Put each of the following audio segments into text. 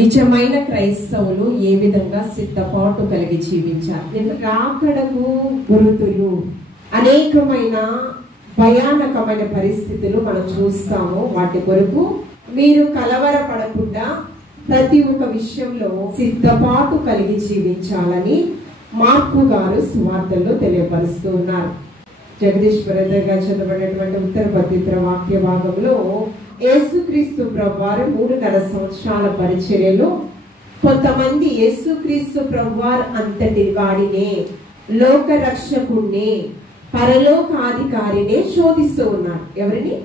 నిజమైన క్రైస్తవులు ఏ విధంగా సిద్ధపాటు కలిగి జీవించాలి? రాకడకు గురుతులు అనేకమైన భయానకమైన పరిస్థితులు మనం చూస్తాము. వాటి కొరకు మీరు కలవరపడకుండా ప్రతి ఒక్క విషయంలో సిద్ధపాటు కలిగి జీవించాలని మార్కు గారు సువార్తల్లో తెలియపరుస్తూ ఉన్నారు. జగదీశ్వర గారు చదవబడినటువంటి ఉత్తర పత్రిక వాక్య భాగంలో యేసుక్రీస్తు ప్రభువారు 3.5 సంవత్సరాల పరిచర్యలో కొంతమంది యేసుక్రీస్తు ప్రభువారు అంతటి వాడినే, లోక రక్షకుడినే, పరలోకాధికారినే శోధిస్తూ ఉన్నారు. ఎవరిని?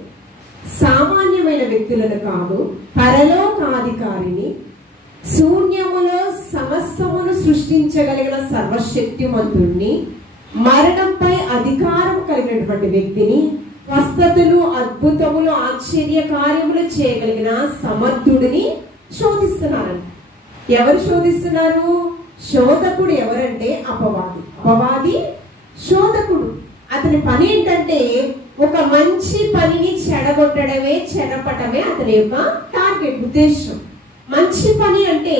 సామాన్యమైన వ్యక్తులను కాదు, పరలోకాధికారిని, శూన్యములో సమస్తమును సృష్టించగలిగిన సర్వశక్తిమంతుణ్ణి, మరణంపై అధికారం కలిగినటువంటి వ్యక్తిని, స్వస్థతలు, అద్భుతములు, ఆశ్చర్య కార్యములు చేయగలిగిన సమర్థుడిని శోధిస్తున్నారంట. ఎవరు శోధిస్తున్నారు? శోధకుడు ఎవరంటే అపవాది శోధకుడు. అతని పని ఏంటంటే ఒక మంచి పనిని చెడగొట్టడమే, చెడపటమే అతని యొక్క టార్గెట్, ఉద్దేశం. మంచి పని అంటే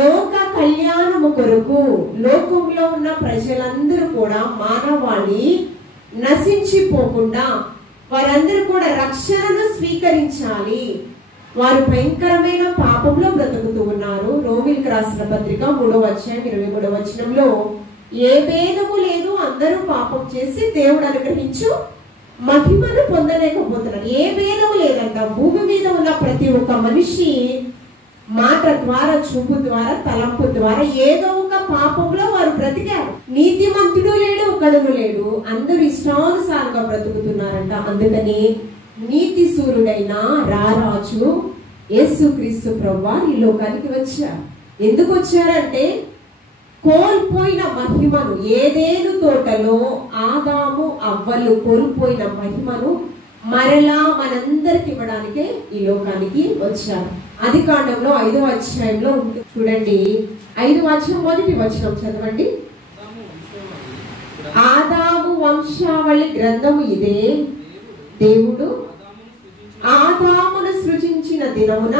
లోక కళ్యాణము కొరకు లోకంలో ఉన్న ప్రజలందరూ కూడా మానవాళి నశించిపోకుండా వారందరూ కూడా రక్షణను స్వీకరించాలి. వారు భయంకరమైన పాపంలో బ్రతుకుతూ ఉన్నారు. రోమిలకు రాసిన పత్రిక 3:23 ఏ భేదము లేదు, అందరూ పాపం చేసి దేవుడు అనుగ్రహించు మహిమను పొందలేకపోతున్నారు. ఏ భేదము లేదంట. భూమి మీద ఉన్న ప్రతి ఒక్క మనిషి మాట ద్వారా, చూపు ద్వారా, తలంపు ద్వారా ఏదో ఒక పాపంలో వారు బ్రతికారు. నీతిమంతుడు లేడు, ఒకడును లేడు, అందరూ ఇష్టానుసారంగా బ్రతుకుతున్నారంట. అందుకని నీతి సూర్యుడైన రారాజు యేసుక్రీస్తు ప్రభువారు ఈ లోకానికి వచ్చారు. ఎందుకు వచ్చారంటే కోల్పోయిన మహిమను, ఏదేను తోటలో ఆదాము అవ్వలు కోల్పోయిన మహిమను మరలా మనందరికి ఇవ్వడానికే ఈ లోకానికి వచ్చారు. ఆదికాండంలో 5వ అధ్యాయంలో చూడండి, 5వ అధ్యాయం 1వ వచనం చదవండి. ఆదాము వంశావళి గ్రంథము ఇదే. దేవుడు ఆదామును సృజించిన దినమున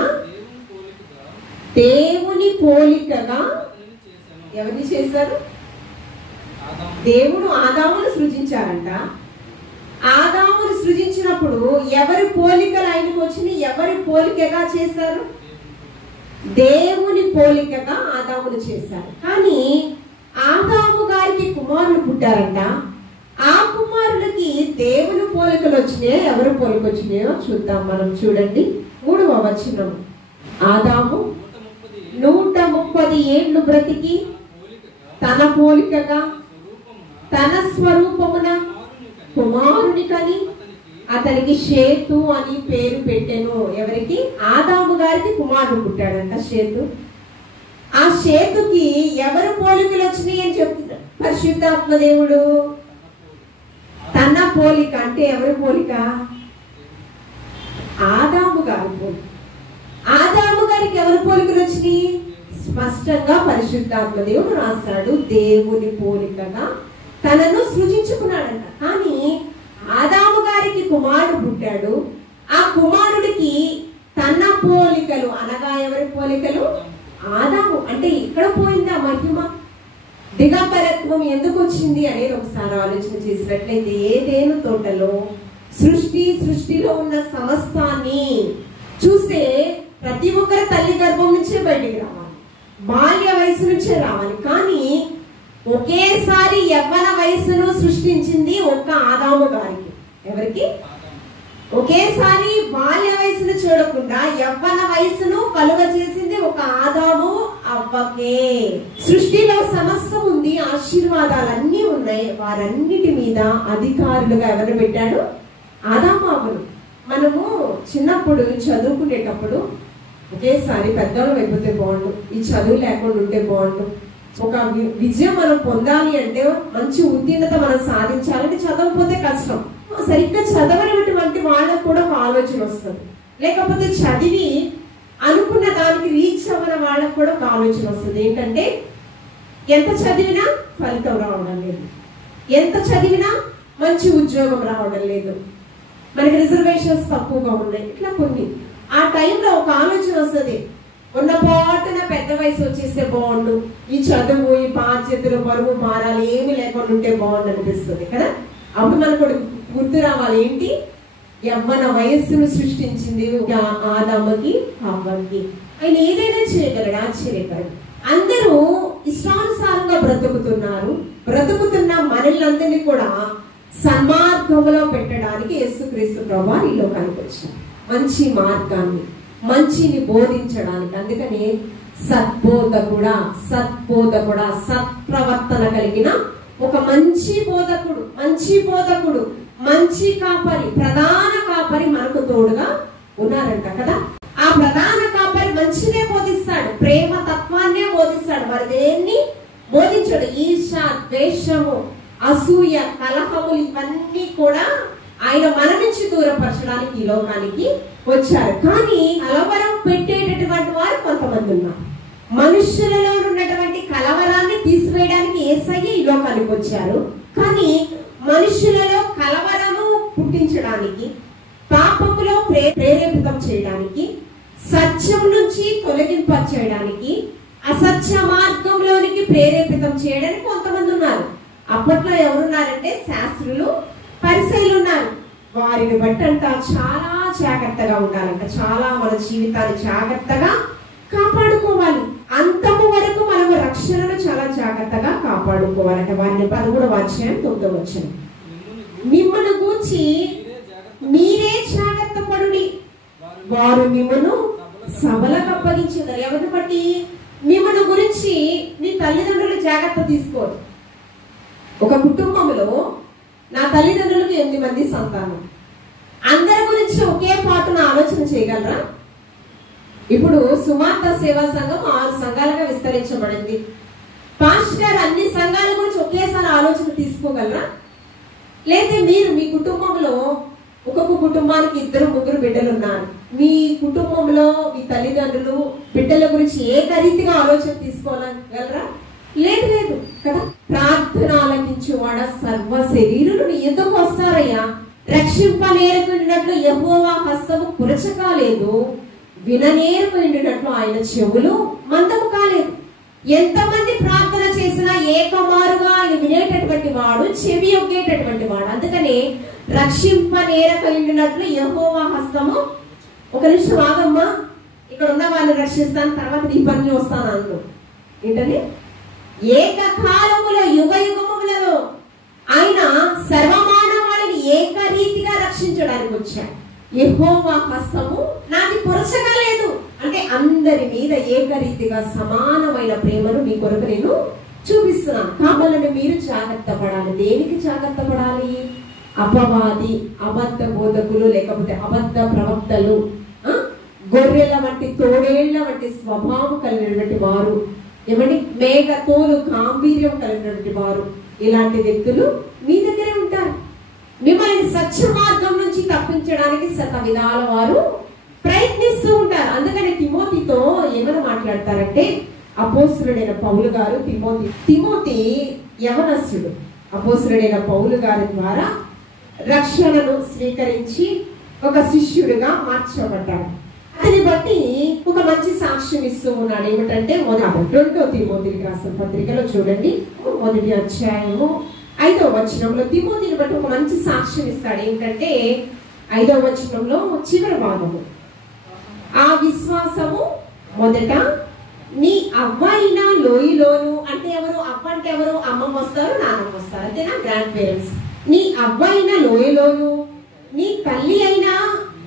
దేవుని పోలికగా ఎవరిని చేశారు? దేవుడు ఆదామును సృజించారంట. ఆదామును సృజించినప్పుడు ఎవరి పోలికలు ఆయనకు వచ్చినాయి? ఎవరి పోలికగా చేశారు? దేవుని పోలికగా ఆదామును చేశారు. కానీ ఆదాము గారికి కుమారులు పుట్టారంట. ఆ కుమారులకి దేవుని పోలికలు వచ్చినాయో ఎవరి పోలిక వచ్చినాయో చూద్దాం మనం. చూడండి 3వ వచనం. ఆదాము 130 ఏళ్ళు బ్రతికి తన పోలికగా తన స్వరూపమున కుమారుని కని అతనికి షేతు అని పేరు పెట్టెను. ఎవరికి? ఆదాము గారికి కుమారుడు పుట్టాడంట షేతు. ఆ షేతుకి ఎవరు పోలికలు వచ్చినాయి అని చెప్తున్నారు పరిశుద్ధాత్మ దేవుడు. తన పోలిక అంటే ఎవరి పోలిక? ఆదాము గారి పోలిక. ఆదాము గారికి ఎవరి పోలికలు వచ్చినాయి? స్పష్టంగా పరిశుద్ధాత్మ దేవుడు రాస్తాడు, దేవుని పోలికగా తనను సృజించుకున్నాడంట. కానీ ఆదాము గారికి కుమారుడు పుట్టాడు. ఆ కుమారుడికి తన పోలికలు అనగా ఎవరి పోలికలు? ఆదాము. అంటే ఇక్కడ పోయిందా మహిమ? దిగంబరత్వం ఎందుకు వచ్చింది అనేది ఒకసారి ఆలోచన చేసినట్లయితే, ఏదేను తోటలో సృష్టిలో ఉన్న సమస్తాన్ని చూస్తే ప్రతి ఒక్కరు తల్లి గర్భం నుంచే బయటికి రావాలి, బాల్య వయసు నుంచే రావాలి. కానీ ఒకేసారి యవ్వన వయసును సృష్టించింది ఒక్క ఆదాము గారికి. ఎవరికి? ఒకేసారి బాల్య వయసును చూడకుండా యవ్వన వయసును కలుగ చేసింది ఒక ఆదాము అవ్వకే. సృష్టిలో సమస్తం ఉంది, ఆశీర్వాదాలన్నీ ఉన్నాయి. వారన్నిటి మీద అధికారులుగా ఎవరు పెట్టాడు? ఆదాము అవ్వను. మనము చిన్నప్పుడు చదువుకునేటప్పుడు ఒకేసారి పెద్దవాళ్ళం అయిపోతే బాగుండు, ఈ చదువు లేకుండా ఉంటే బాగుండు, ఒక విజయం మనం పొందాలి అంటే, మంచి ఉత్తీర్ణత మనం సాధించాలంటే చదవకపోతే కష్టం. సరిగ్గా చదవనటువంటి వాళ్ళకు కూడా ఒక ఆలోచన వస్తుంది. లేకపోతే చదివి అనుకున్న దానికి రీచ్ అవ్వని వాళ్ళకు కూడా ఒక ఆలోచన వస్తుంది. ఏంటంటే ఎంత చదివినా ఫలితం రావడం లేదు, ఎంత చదివినా మంచి ఉద్యోగం రావడం లేదు, మనకి రిజర్వేషన్స్ తక్కువగా ఉన్నాయి. ఇట్లా కొన్ని ఆ టైంలో ఒక ఆలోచన వస్తుంది, ఉన్న పాటున పెద్ద వయసు వచ్చేస్తే బాగుండు, ఈ చదువు, ఈ బాధ్యతలు, బరువు, భారాలు ఏమి లేకుండా ఉంటే బాగుండు అనిపిస్తుంది కదా. అప్పుడు మనకు గుర్తు రావాలి ఏంటి? యవ్వన వయస్సును సృష్టించింది ఆదాముకి, హవ్వకి. ఆయన ఏదైనా చేయగలడు, ఆశ్చర్యకరం. అందరూ ఇష్టానుసారంగా బ్రతుకుతున్న మనల్ని కూడా సన్మార్గంలో పెట్టడానికి యేసుక్రీస్తు ప్రభువు ఈ లోకానికి వచ్చారు. మంచి మార్గాన్ని, మంచిని బోధించడానికి. అందుకని సత్బోధకుడా, సత్ప్రవర్తన కలిగిన ఒక మంచి బోధకుడు, మంచి కాపరి, ప్రధాన కాపరి మనకు తోడుగా ఉన్నారంట కదా. ఆ ప్రధాన కాపరి మంచినే బోధిస్తాడు, ప్రేమ తత్వాన్నే బోధిస్తాడు, మరి దేన్ని బోధించాడు? ఈర్ష, ద్వేషము, అసూయ, కలహములు ఇవన్నీ కూడా ఆయన మన నుంచి దూరపరచడానికి ఈ లోకానికి వచ్చారు. కానీ కలవరం పెట్టేటటువంటి వారు కొంతమంది ఉన్నారు. మనుషులలో ఉన్నటువంటి కలవరాన్ని తీసివేయడానికి యేసయ్య ఈ లోకానికి వచ్చారు. కానీ మనుషులలో కలవరము పుట్టించడానికి, పాపములో ప్రేరేపితం చేయడానికి, సత్యం నుంచి తొలగింపచేయడానికి, అసత్య మార్గంలోనికి ప్రేరేపితం చేయడానికి కొంతమంది ఉన్నారు. అప్పట్లో ఎవరున్నారంటే శాస్త్రులు, పరిసయ్యులు ఉన్నారు. వారిని బట్టంట చాలా జాగ్రత్తగా ఉండాలంట. చాలా మన జీవితాన్ని జాగ్రత్తగా కాపాడుకోవాలి. అంతము వరకు మనం రక్షణను చాలా జాగ్రత్తగా కాపాడుకోవాలంట. వారిని 13వ అధ్యాయం 9వ వచనం, మిమ్మల్ని గూర్చి మీరే జాగ్రత్త పడుడి, వారు మిమ్మల్ని సభలకు అప్పగించారు. ఎవరిని బట్టి? మిమ్మల్ని గురించి మీ తల్లిదండ్రులు జాగ్రత్త తీసుకోరు. ఒక కుటుంబంలో నా తల్లిదండ్రులకు 8 మంది సంతానం, అందరి గురించి ఒకే పాటున ఆలోచన చేయగలరా? ఇప్పుడు సుమార్త సేవా సంఘం 6 సంఘాలుగా విస్తరించబడింది. పాస్టర్ గారు అన్ని సంఘాల గురించి ఒకేసారి ఆలోచన తీసుకోగలరా? లేదా మీరు మీ కుటుంబంలో ఒక్కొక్క కుటుంబానికి 2-3 బిడ్డలు ఉన్నారు, మీ కుటుంబంలో మీ తల్లిదండ్రులు బిడ్డల గురించి ఏకరీతిగా ఆలోచన తీసుకోగలరా? లేదు కదా. ప్రార్థన ఆలకించువాడ సర్వ శరీరులు నీ ఎదుకు వస్తారయ్యా. రక్షింపనేరకుండినట్లు యెహోవా హస్తము కురచ కాలేదు, విననేరకుండినట్లు ఆయన చెవులు మందము కాలేదు. ఎంతమంది ప్రార్థన చేసినా ఏకమారుగా ఆయన వినేటటువంటి వాడు, చెవి ఒగ్గేటటువంటి వాడు. అందుకనే రక్షింపనేరకుండినట్లు యెహోవా హస్తము. ఒక నిమిషం ఆగమ్మా, ఇక్కడ ఉన్న వాళ్ళని రక్షిస్తాను, తర్వాత నీ పని వస్తాను అందులో. ఏంటని? ఏకకాలములో యుగములలో ఆయన సర్వమానవాళిని ఏకరీతిగా రక్షించడానికి వచ్చాడు. యెహోవా హస్తము నాది పొరచగా లేదు అంటే అందరి మీద ఏకరీతిగా సమానమైన ప్రేమను మీ కొరకు నేను చూపిస్తున్నాను. కాబట్టి మీరు జాగ్రత్త పడాలి. దేనికి జాగ్రత్త పడాలి? అపవాది, అబద్ధ బోధకులు, లేకపోతే అబద్ధ ప్రవక్తలు, గొర్రెల వంటి, తోడేళ్ల వంటి స్వభావం కలిగినటువంటి వారు, ఏమండి మేఘ తోలు గాంభీర్యం కలిగినటువంటి వారు, ఇలాంటి వ్యక్తులు మీ దగ్గరే ఉంటారు. మిమ్మల్ని సత్య మార్గం నుంచి తప్పించడానికి శత విధాల వారు ప్రయత్నిస్తూ ఉంటారు. అందుకని తిమోతితో ఏమని మాట్లాడతారంటే, అపోస్తలుడైన పౌలు గారు తిమోతి యవనస్తుడు, అపోస్తలుడైన పౌలు గారి ద్వారా రక్షణను స్వీకరించి ఒక శిష్యుడిగా మార్చబడ్డాడు. అతని బట్టి ఒక మంచి సాక్ష్యం ఇస్తూ ఉన్నాడు. ఏమిటంటే 2 తిమోతికి రాసిన పత్రికలో చూడండి, 1వ అధ్యాయము 5వ వచనంలో తిమోతిని బట్టి ఒక మంచి సాక్ష్యం ఇస్తాడు. ఏంటంటే 5వ వచనంలో చివరి భాగము, ఆ విశ్వాసము మొదట నీ అవ్వ అయినా లోయలోను, అంటే ఎవరు అవ్వ? అంటే ఎవరు? అమ్మమ్మ వస్తారు, నాన్నమ్మ వస్తారు, అంతేనా? Grand parents. నీ అవ్వ అయినా లోయలోను, నీ తల్లి అయినా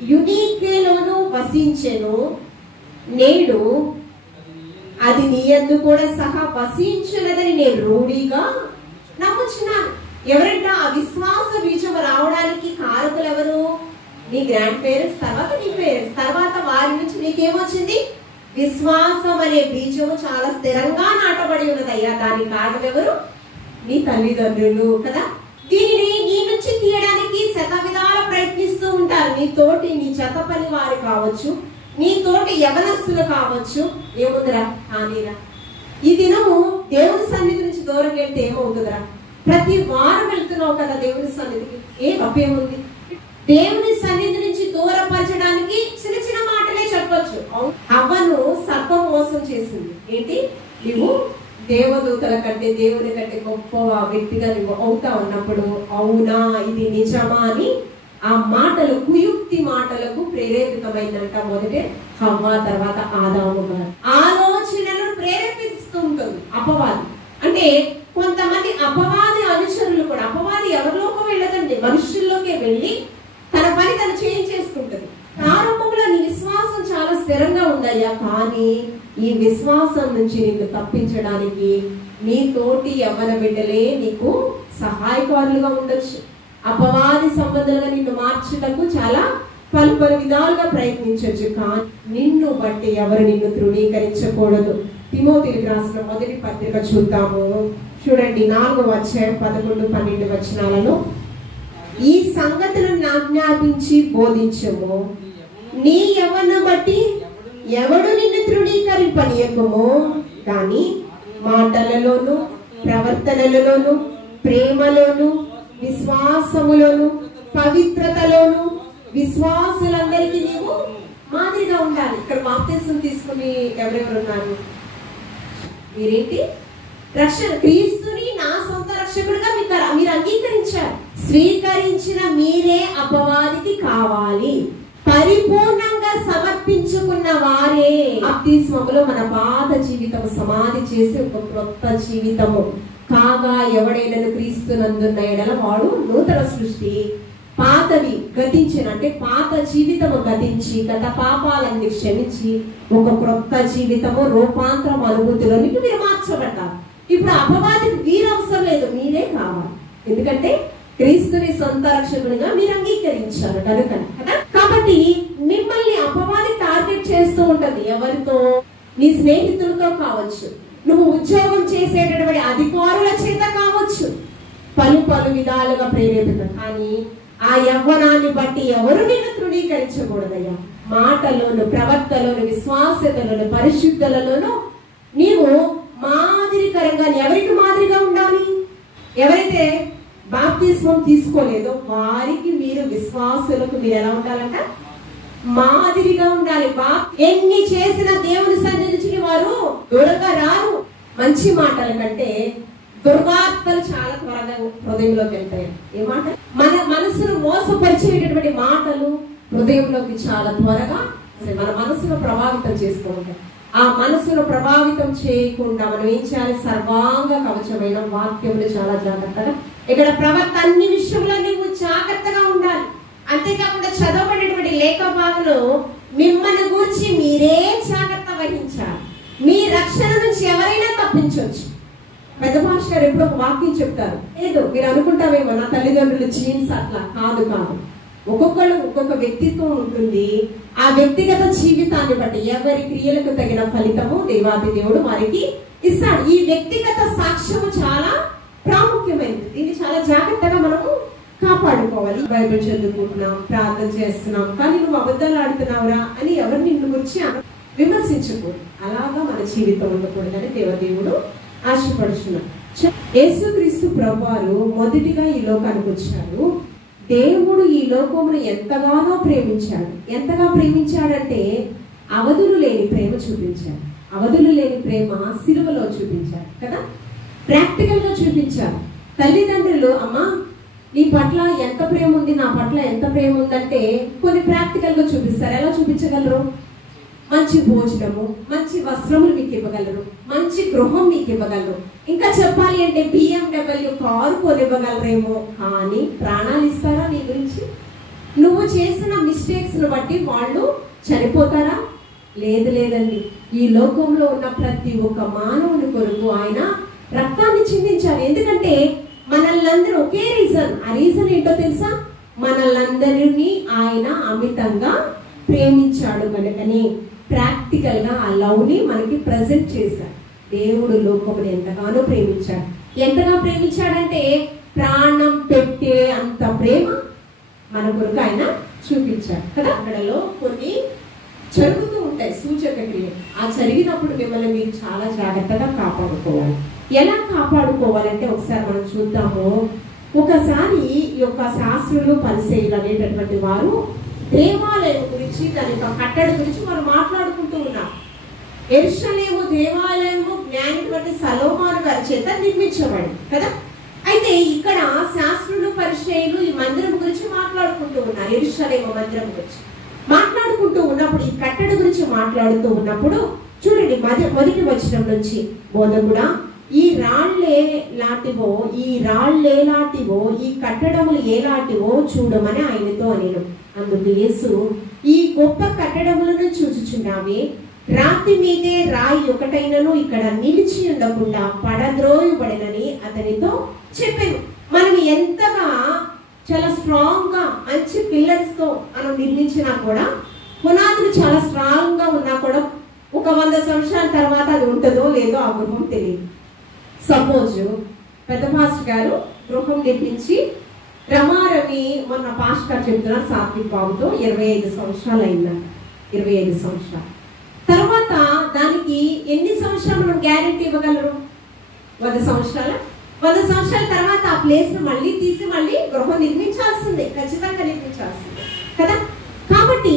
యునీకేలోను వసించెను, నేడు అది నీ యందు కూడా సహా వసించున్నదని నేను రూఢిగా నమ్ముచున్నాను. ఎవరంటే ఆ విశ్వాస బీజం రావడానికి కారకులు ఎవరు? నీ గ్రాండ్ పేరెంట్స్, తర్వాత నీ పేరెంట్స్, తర్వాత వారి నుంచి నీకేమొచ్చింది? విశ్వాసం అనే బీజము చాలా స్థిరంగా నాటబడి ఉన్నది అయ్యా. దానికి కారణం ఎవరు? నీ తల్లిదండ్రులు కదా. దీనిని నీ నుంచి తీయడానికి శత విధాల ప్రయత్నిస్తూ ఉంటారు. నీ తోటి, నీ జత పని వారు కావచ్చు, నీ తోటి యవనస్తులు కావచ్చు. ఏముందిరా కానీరా, ఈ దినము దేవుని సన్నిధి నుంచి దూరం వెళ్తే ఏమవుతుందిరా? ప్రతి వారం వెళ్తున్నావు కదా దేవుని సన్నిధికి, ఏ అప్పేముంది? దేవుని సన్నిధి నుంచి దూరపరచడానికి చిన్న చిన్న మాటలే చెప్పొచ్చు. అవ్వను సర్పం మోసం చేసింది. ఏంటి? నువ్వు దేవదూతల కంటే దేవుని కంటే గొప్ప వ్యక్తిగా నువ్వు అవుతా ఉన్నప్పుడు, అవునా ఇది నిజమా అని ఆ మాటలు, కుయుక్తి మాటలకు ప్రేరేపితమైందంట. మొదటే హవ్వ, తర్వాత ఆదాము గారు. ఆలోచనలను ప్రేరేపిస్తూ ఉంటుంది అపవాది. అంటే కొంతమంది అపవాది అనుచరులు కూడా, అపవాది ఎవరిలోకి వెళ్ళదండి, మనుషుల్లోకే వెళ్ళి తన పని తను చేయించేసుకుంటుంది. ప్రారంభంలో నీ విశ్వాసం చాలా స్థిరంగా ఉందయ్యా, కానీ ఈ విశ్వాసం నుంచి నిన్ను తప్పించడానికి నీ తోటి యవ్వన బిడ్డలే నీకు సహాయకారులుగా ఉండొచ్చు. అపవాది సంబంధాలుగా నిన్ను మార్చుటకు చాలా పలు విధాలుగా ప్రయత్నించవచ్చు. కానీ నిన్ను బట్టి ఎవరు నిన్ను తృణీకరించకూడదు. తిమోతికి రాసిన మొదటి పత్రిక చూద్దాము. చూడండి, 4వ అధ్యాయం 11-12 వచనాలలో, ఈ సంగతులను ఆజ్ఞాపించి బోధించము. నీ యవ్వను బట్టి ఎవడు నిన్ను తృణీకరింపనీయకము, కానీ మాటలలోను, ప్రవర్తనలలోను, ప్రేమలోను, విశ్వాసములోను, పవిత్రతలోను విశ్వాసులందరికీ నీవు మాదిరిగా ఉండాలి. ఇక్కడ బాప్తిసం తీసుకుని ఎవరెవరు ఉన్నారు? మీరేంటి? రక్షణ, క్రీస్తుని నా సొంత రక్షకుడిగా మీరు అంగీకరించారు. స్వీకరించిన మీరే అపవాదికి కావాలి. పరిపూర్ణంగా సమర్పించుకున్న వారే బాప్తిస్మములో మన పాత జీవితం సమాధి చేసి ఒక క్రొత్త జీవితము కాగా, ఎవడైనను క్రీస్తునందున్న ఎడల వాడు నూతన సృష్టి. పాతవి గతించిన, అంటే పాత జీవితము గతించి గత పాపాలన్నీ క్షమించి ఒక క్రొత్త జీవితము, రూపాంతరం అనుభూతిలోనికి మీరు మార్చబడ్డారు. ఇప్పుడు అపవాదికి వీరు అవసరం లేదు, మీరే కావాలి. ఎందుకంటే క్రీస్తుని సొంత రక్షకునిగా మీరు అంగీకరించారు కనుక కదా. కాబట్టి మిమ్మల్ని అపవాది టార్గెట్ చేస్తూ ఉంటది. ఎవరితో? నీ స్నేహితులతో కావచ్చు, నువ్వు ఉద్యోగం చేసేటటువంటి అధికారుల చేత కావచ్చు, పలు విధాలుగా ప్రేరేపితం. కానీ ఆ యవ్వనాన్ని బట్టి ఎవరు నిన్ను తృణీకరించకూడదయ్యా. మాటలోను, ప్రవర్తనలోను, విశ్వాసతలోను, పరిశుద్ధలలోను నీవు మాదిరికరంగా, ఎవరికి మాదిరిగా ఉండాలి? ఎవరైతే బాప్తిస్మం తీసుకోలేదో వారికి మీరు, విశ్వాసులకు మీరు ఎలా ఉండాలంట? మాదిరిగా ఉండాలి. ఎన్ని చేసిన దేవుని సన్నిధికి వారు దూరంగా రారు. మంచి మాటల కంటే దుర్వార్తలు చాలా త్వరగా హృదయంలోకి వెళ్తాయి. ఏ మాట? మన మనసును మోసపరిచేటటువంటి మాటలు హృదయంలోకి చాలా త్వరగా మన మనసును ప్రభావితం చేస్తూ ఉంటాయి. ఆ మనసును ప్రభావితం చేయకుండా మనం ఏం చేయాలి? సర్వాంగ కవచమైన వాక్యములు చాలా జాగ్రత్తగా, ఇక్కడ ప్రవర్తన అన్ని విషయంలో నీవు జాగ్రత్తగా ఉండాలి. అంతేకాకుండా చదవబడినటువంటి లేఖ భాగంలో మిమ్మల్ని గురించి మీరే జాగ్రత్త వహించాలి. మీ రక్షణ నుంచి ఎవరైనా తప్పించవచ్చు. పెద్ద భాష ఎప్పుడు ఒక వాక్యం చెప్తారు. ఏదో మీరు అనుకుంటావేమో నా తల్లిదండ్రులు జీన్స్ అట్లా కాదు. ఒక్కొక్కళ్ళు ఒక్కొక్క వ్యక్తిత్వం ఉంటుంది. ఆ వ్యక్తిగత జీవితాన్ని బట్టి ఎవరి క్రియలకు తగిన ఫలితము దేవాది దేవుడు వారికి ఇస్తాడు. ఈ వ్యక్తిగత సాక్ష్యము చాలా ప్రాముఖ్యమైనది. దీన్ని చాలా జాగ్రత్తగా మనము కాపాడుకోవాలి. బైబిల్ చదువుకుంటున్నాం, ప్రార్థన చేస్తున్నాం, కానీ నువ్వు అబద్ధాలు ఆడుతున్నావురా అని ఎవరు నిన్ను గురించి విమర్శించకూడదు. అలాగా మన జీవితం ఉండకూడదని దేవదేవుడు ఆశపడుచున్నాడు. యేసుక్రీస్తు ప్రభువారు మొదటిగా ఈ లోకానికి వచ్చారు. దేవుడు ఈ లోకమును ఎంతగానో ప్రేమించాడు. ఎంతగా ప్రేమించాడంటే అవధులు లేని ప్రేమ చూపించాడు. అవధులు లేని ప్రేమ సిలువలో చూపించాడు కదా, ప్రాక్టికల్ గా చూపించారు. తల్లిదండ్రులు అమ్మా నీ పట్ల ఎంత ప్రేమ ఉంది, నా పట్ల ఎంత ప్రేమ ఉందంటే కొన్ని ప్రాక్టికల్ గా చూపిస్తారు. ఎలా చూపించగలరు? మంచి భోజనము, మంచి వస్త్రములు మీకు ఇవ్వగలరు, మంచి గృహం మీకు ఇవ్వగలరు. ఇంకా చెప్పాలి అంటే BMW కారు కొనివ్వగలరేమో, కానీ ప్రాణాలు ఇస్తారా నీ గురించి? నువ్వు చేసిన మిస్టేక్స్ ను బట్టి వాళ్ళు చనిపోతారా? లేదండి. ఈ లోకంలో ఉన్న ప్రతి ఒక్క మానవుని కొరకు ఆయన రక్తాన్ని చిందించాలి. ఎందుకంటే మనల్లందరూ ఒకే రీజన్. ఆ రీజన్ ఏంటో తెలుసా? మనల్లందరినీ ఆయన అమితంగా ప్రేమించాడు కనుకని ప్రాక్టికల్ గా ఆ లవ్ ని మనకి ప్రజెంట్ చేశాడు. దేవుడు లోకముని ఎంతగానో ప్రేమించాడు. ఎంతగా ప్రేమించాడంటే ప్రాణం పెట్టే అంత ప్రేమ మన కొరకు ఆయన చూపించాడు కదా. అక్కడలో కొన్ని జరుగుతూ ఉంటాయి సూచక క్రియలు. ఆ జరిగినప్పుడు మిమ్మల్ని మీరు చాలా జాగ్రత్తగా కాపాడుకోవాలి. ఎలా కాపాడుకోవాలంటే ఒకసారి మనం చూద్దాము. ఒకసారి ఈ యొక్క శాస్త్రులు పరిసయ్యులు అనేటటువంటి వారు దేవాలయం గురించి, దాని యొక్క కట్టడి గురించి మనం మాట్లాడుకుంటూ ఉన్నాం. యెరూషలేము దేవాలయము జ్ఞాని సొలొమోను గారి చేత నిర్మించబడింది కదా. అయితే ఇక్కడ శాస్త్రులు పరిచయులు ఈ మందిరం గురించి మాట్లాడుకుంటూ ఉన్నారు. యెరూషలేము మందిరం గురించి మాట్లాడుకుంటూ ఉన్నప్పుడు, ఈ కట్టడి గురించి మాట్లాడుతూ ఉన్నప్పుడు చూడండి, మొదటి వచనం నుంచి, బోధకుడా ఈ రాళ్లే లాంటివో, ఈ కట్టడములు ఏలాంటివో చూడమని ఆయనతో అనేను. అందుకు యేసు, ఈ గొప్ప కట్టడములను చూచుచున్నామే, రాతి మీదే రాయి ఒకటైనను ఇక్కడ నిలిచి ఉండకుండా పడద్రోయబడినని అతనితో చెప్పాను. మనం ఎంతగా చాలా స్ట్రాంగ్ గా మంచి పిల్లర్స్ తో మనం నిర్మించినా కూడా, పునాదులు చాలా స్ట్రాంగ్ గా ఉన్నా కూడా ఒక 100 సంవత్సరాల తర్వాత అది ఉంటుందో లేదో ఆ గృహం తెలియదు. సపోజ్ పెద్ద పాస్టర్ గారు గృహం నిర్మించి రమారవి, మొన్న పాస్టర్ గారు చెప్తున్నారు సాత్విక్ బాబుతో 25 సంవత్సరాలు అయిందంట. 25 సంవత్సరాలు తర్వాత దానికి ఎన్ని సంవత్సరాలు మనం గ్యారెంటీ ఇవ్వగలరు? 100 సంవత్సరాల 100 సంవత్సరాల తర్వాత ఆ ప్లేస్ ను మళ్ళీ తీసి మళ్ళీ గృహం నిర్మించాల్సిందే, ఖచ్చితంగా నిర్మించాల్సిందే కదా. కాబట్టి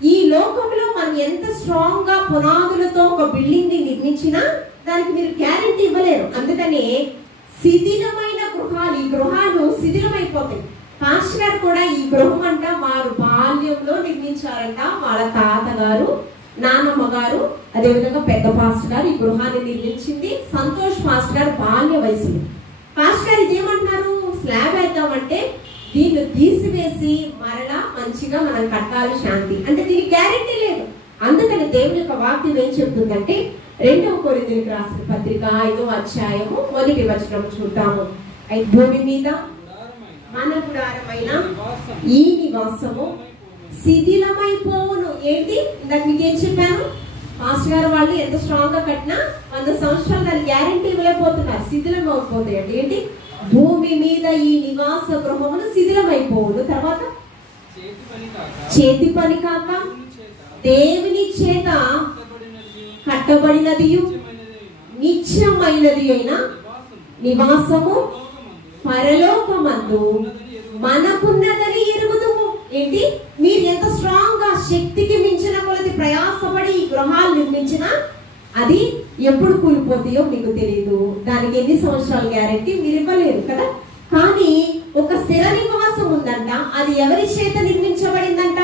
ఈ లోకంలో మనం ఎంత స్ట్రాంగ్ గా పునాదులతో ఒక బిల్డింగ్ ని నిర్మించినా దానికి మీరు గ్యారెంటీ ఇవ్వలేరు. అందుకనే శిథిలమైన గృహాలు, ఈ గృహాలు శిథిలమైపోతాయి. పాస్టర్ గారు కూడా ఈ గృహం అంట వారు బాల్యంలో నిర్మించారంట. వాళ్ళ తాతగారు, నాన్నమ్మ గారు, అదేవిధంగా పెద్ద పాస్టర్ గారు ఈ గృహాన్ని నిర్మించింది. సంతోష్ పాస్టర్ గారు బాల్య వయసులో. పాస్టర్ గారు ఇదేమంటున్నారు, స్లాబ్ వేద్దామంటే దీన్ని తీసివేసి మరలా మంచిగా మనం కట్టాలి శాంతి అంటే దీనికి గ్యారెంటీ లేదు. అందుకని దేవుని యొక్క వాక్యం ఏం చెప్తుందంటే, 2వ కొరింథీయులకు రాసిన పత్రిక 5వ అధ్యాయము 1వ వచనం చూద్దాము. భూమి మీద మన గుడారమైన ఈ నివాసము శిథిలమైపోవును. ఏంటి ఇందాక మీకు ఏం చెప్పాను, మాస్టర్ గారు వాళ్ళు ఎంత స్ట్రాంగ్ గా కట్టినా 100 సంవత్సరాలు దాని గ్యారెంటీ ఇవ్వలేకపోతున్నారు, శిథిలం అయిపోతాయి. అంటే ఏంటి, భూమి మీద ఈ నివాస గృహములు శిథిలమైపోవును. తర్వాత చేతి పని కాక దేవుని చేత కట్టబడినది నిత్యమైనది అయిన నివాసము పరలోకమందు మనకున్నదని ఎరుగుదుము. ఏంటి, మీరు ఎంత స్ట్రాంగ్ గా శక్తికి మించిన కొలది ప్రయాసపడి ఈ గృహాలు నిర్మించినా అది ఎప్పుడు కూలిపోతాయో మీకు తెలియదు. దానికి ఎన్ని సంవత్సరాల గ్యారెంటీ మీరు ఇవ్వలేరు కదా. కానీ ఒక స్థిర నివాసం ఉందంట, అది ఎవరి చేత నిర్మించబడిందంట,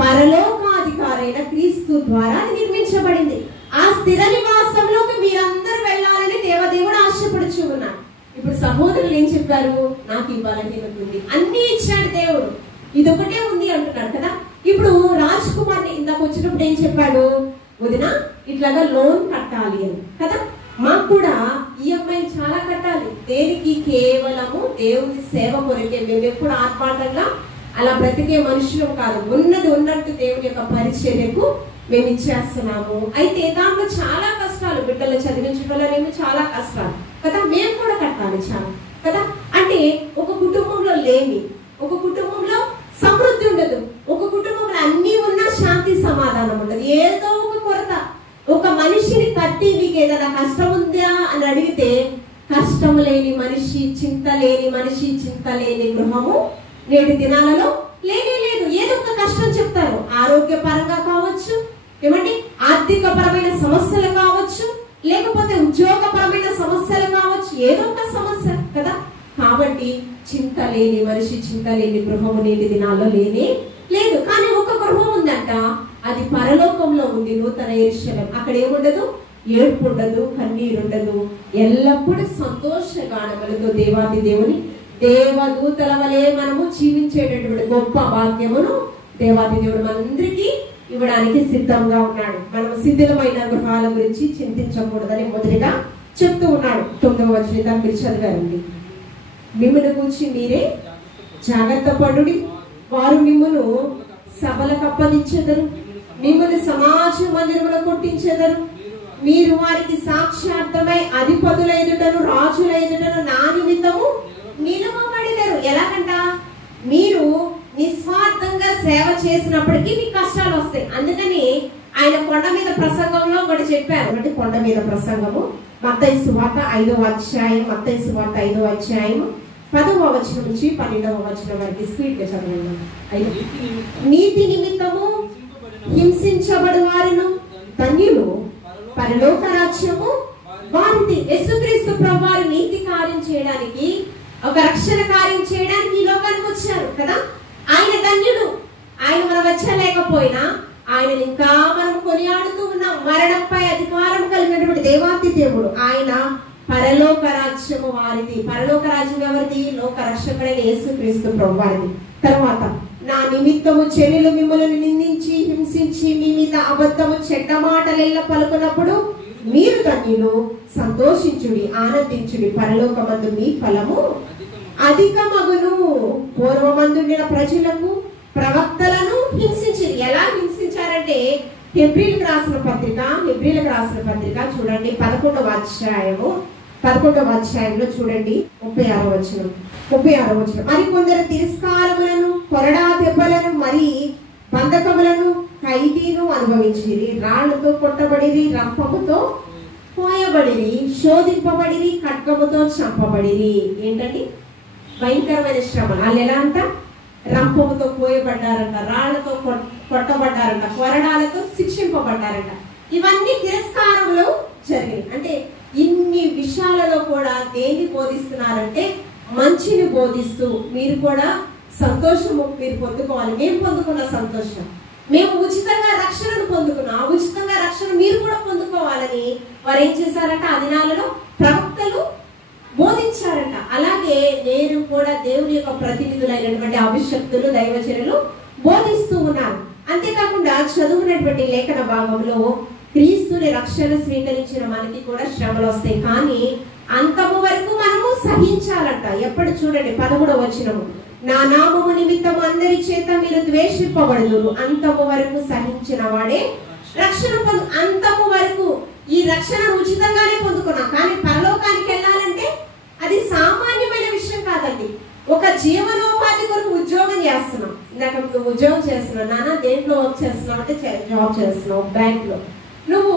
పరలోకాధికారైన క్రీస్తు ద్వారా అది నిర్మించబడింది. ఆ స్థిర నివాసంలోకి మీరందరూ వెళ్ళాలని దేవదేవుడు ఆశపడుచు ఉన్నాడు. ఇప్పుడు సహోదరులు ఏం చెప్పారు, నాకు ఇవ్వాలని ఉంది, అన్ని ఇచ్చాడు దేవుడు, ఇదొకటే ఉంది అంటున్నాడు కదా. ఇప్పుడు రాజ్ కుమార్ని ఇందాక వచ్చినప్పుడు ఏం చెప్పాడు, వదిన ఇట్లాగా లోన్ కట్టాలి అని కదా. మాకు కూడా ఈఎంఐ చాలా కట్టాలి. దేనికి, కేవలము దేవుని సేవ కొరకే. మేము ఎప్పుడు ఆర్భాటంగా అలా బ్రతికే మనుషులం కాదు, ఉన్నది ఉన్నట్టు దేవుని యొక్క పరిచర్యకు మేము ఇచ్చేస్తున్నాము. అయితే దాంట్లో చాలా కష్టాలు, బిడ్డలు చదివించడంలోనేమో చాలా కష్టాలు కదా. మేము కూడా కట్టాలి చాలా కదా. అంటే ఒక కుటుంబంలో లేని, ఒక కుటుంబంలో సమృద్ధి ఉండదు, ఒక కుటుంబంలో అన్ని ఉన్నా శాంతి సమాధానం ఉండదు, ఏదో ఒక కొరత. ఒక మనిషిని కట్టి నీకు ఏదైనా కష్టం ఉందా అని అడిగితే, కష్టం లేని మనిషి, చింత లేని మనిషి, చింత లేని గృహము నేటి దినాలలో లేనే లేదు. ఏదో ఒక కష్టం చెప్తారు, ఆరోగ్యపరంగా కావచ్చు, ఏమండి ఆర్థిక పరమైన సమస్యలు కావచ్చు, లేకపోతే ఉద్యోగపరమైన సమస్యలు కావచ్చు, ఏదో ఒక సమస్య కదా. కాబట్టి చింత లేని మనిషి, చింత లేని గృహము నేటి దినాల్లో లేనే లేదు. కానీ ఒక గృహం ఉందంట, అది పరలోకంలో ఉంది, నూతన యెరూషలేము. అక్కడ ఏముండదు, ఏడుపు ఉండదు, కన్నీరు ఉండదు, ఎల్లప్పుడూ సంతోషగానములతో దేవాది దేవుని దేవదూతల వలె మనము జీవించేటటువంటి గొప్ప భాగ్యమును దేవాది దేవుడు మనందరికీ ఇవ్వడానికి సిద్ధంగా ఉన్నాడు. మనం శిథిలమైన గృహాల గురించి చింతించకూడదని మొదటిగా చెప్తూ ఉన్నాడు. 9వ వచనం మీరు చదివారండి. మిమ్మల్ని గురించి మీరే జాగ్రత్త పడుడి, వారు మిమ్మల్ని సభలకు అప్పగించెదరు, మిమ్మల్ని సమాజ మందిరములో కొట్టించెదరు, మీరు వారికి సాక్షార్థమై అధిపతుల ఎదుటను రాజుల ఎదుటను నా నిమిత్తము నిలువబడినారు. ఎలాగంట, మీరు నిస్వార్థంగా సేవ చేసినప్పటికీ మీకు కష్టాలు వస్తాయి. అందుకని ఆయన కొండ మీద ప్రసంగంలో ఒకటి చెప్పారు. అంటే కొండ మీద ప్రసంగము మత్తయి సువార్త 5వ అధ్యాయం, మత్తయి సువార్త 5వ అధ్యాయం 10వ వచనం నుంచి 12వ వచనం వరకు స్పీడ్గా చదవండి. నీతి నిమిత్తము హింసించబడు వారును ధన్యులు, పరలోక రాజ్యము వారిది. యేసుక్రీస్తు ప్రభువారు నీతి కార్యం చేయడానికి, ఒక రక్షణ కార్యం చేయడానికి ఈ లోకానికి వచ్చారు కదా. ఆయన ధన్యుడు. ఆయన మనం వచ్చలేకపోయినా ఆయన ఇంకా మనం కొనియాడుతూ ఉన్నాం. మరణంపై అధికారం కలిగినటువంటి దేవాతి దేవుడు ఆయన. పరలోక రాజ్యము వారిది. పరలోక రాజ్యం ఎవరిది? లోక రక్షకుడైన యేసుక్రీస్తు ప్రభువారిది. తర్వాత నా నిమిత్తము చెడులు మిమ్మల్ని నిందించి హింసించి మీ మీద అబద్ధము చెడ్డ మాటలెల్ల పలుకున్నప్పుడు మీరు ధన్యులు, సంతోషించుడి, ఆనందించుడి, పరలోకమందు మీ ఫలము అధికమగును. పూర్వమందుండిన ప్రజలకు ప్రవక్తలను హింసించారు. ఎలా హింసించారంటే హెబ్రీలకు రాసిన పత్రిక చూడండి 11వ అధ్యాయంలో చూడండి 36వ వచనం. మరి కొందరు తిరస్కారములను, కొరడా దెబ్బలను, మరి బంధకములను, ఖైదీను అనుభవించిరి. రాళ్లతో కొట్టబడిరి, రంపముతో కోయబడిరి, శోధింపబడిరి, ఖడ్గముతో చంపబడిరి. ఏంటండి? భయంకరమైన శ్రమ. వాళ్ళు ఎలా అంట? రంపముతో కోయబడ్డారంట, రాళ్లతో కొట్టబడ్డారంట, కొరడాలతో శిక్షింపబడ్డారంట. ఇవన్నీ తిరస్కారంలో జరిగాయి. అంటే ఇన్ని విషయాలలో కూడా దేన్ని బోధిస్తున్నారంటే మంచిని బోధిస్తూ మీరు కూడా సంతోషము మీరు పొందుకోవాలి. మేము పొందుకున్న సంతోషం, మేము ఉచితంగా రక్షణను పొందుకున్నాం, ఆ ఉచితంగా రక్షణ మీరు కూడా పొందుకోవాలని వారు ఏం చేశారంట? ఆ దినాలలో ప్రవక్తలు బోధించారంట. అలాగే నేను కూడా దేవుని యొక్క ప్రతినిధులైనటువంటి అభిషక్తులు, దైవచరులు బోధిస్తూ ఉన్నారు. అంతేకాకుండా చదువుకున్నటువంటి లేఖన భాగంలో క్రీస్తుని రక్షణ స్వీకరించిన మనకి కూడా శ్రమలు వస్తాయి, కానీ అంతము వరకు మనము సహించాలంట. ఎప్పుడు చూడండి 13వ వచనము, నా నామము నిమిత్తం అందరి చేత మీరు ద్వేషింపబడుదురు, అంతము వరకు సహించిన వాడే రక్షణ పొందు. అంతము వరకు ఈ రక్షణ ఉచితంగానే పొందుకున్నాం, కానీ పరలోకానికి వెళ్ళాలంటే అది సామాన్యమైన విషయం కాదండి. ఒక జీవనోపాధి కొరకు ఉద్యోగం చేస్తున్నాం. ఇందాక నువ్వు ఉద్యోగం చేస్తున్నావు నాన్న, దేంట్లో వర్క్ చేస్తున్నావు అంటే జాబ్ చేస్తున్నావు బ్యాంక్ లో. నువ్వు